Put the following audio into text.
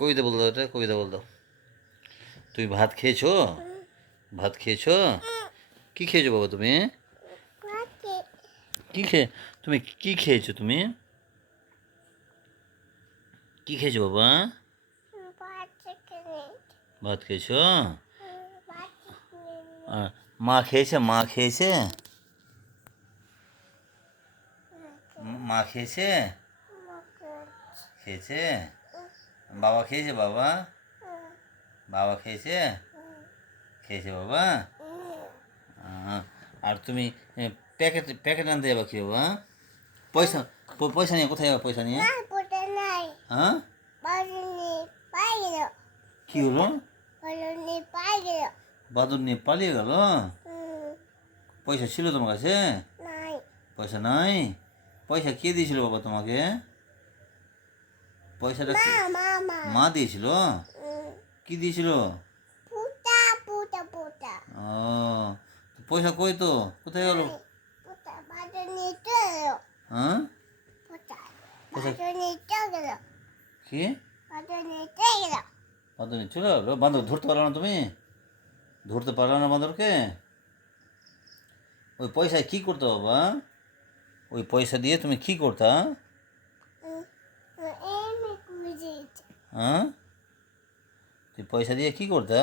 কবিতা বল দাও, এটা কবিতা বল দাও। তুমি ভাত খেয়েছো? ভাত খেয়েছো? কি খেয়েছো বাবা তুমি? কি খেয়ে তুমি কি খেয়েছো তুমি? কি খেয়েছো বাবা? ভাত খেয়েছো? আর মা খেয়েছে? মা খেয়েছে? মা খেয়েছে? খেয়েছে? বাবা খেয়েছে? বাবা বাবা খেয়েছে? খেয়েছে বাবা? আর তুমি প্যাকেট প্যাকেট আনতে যাবা কি বাবা? পয়সা পয়সা নিয়ে কোথায় যাবা? পয়সা নিয়ে? হ্যাঁ, কি হলো? বাদর নিয়ে পালিয়ে গেল? পয়সা ছিল তোমার কাছে? পয়সা নাই? পয়সা কে দিয়েছিল বাবা তোমাকে? পয়সাটা মা দিয়েছিল? কি দিয়েছিল? ও, পয়সা কই তো? কোথায় গেল? হ্যাঁ, পয়সা কি? বাঁদর নিয়ে চলে গেলো? বাঁদর ধরতে পারলো না তুমি? ধরতে পারলো না বাঁদরকে? ওই পয়সায় কি করতে বাবা? ওই পয়সা দিয়ে তুমি কি করতা? হ্যাঁ, তুই পয়সা দিয়ে কি করতা?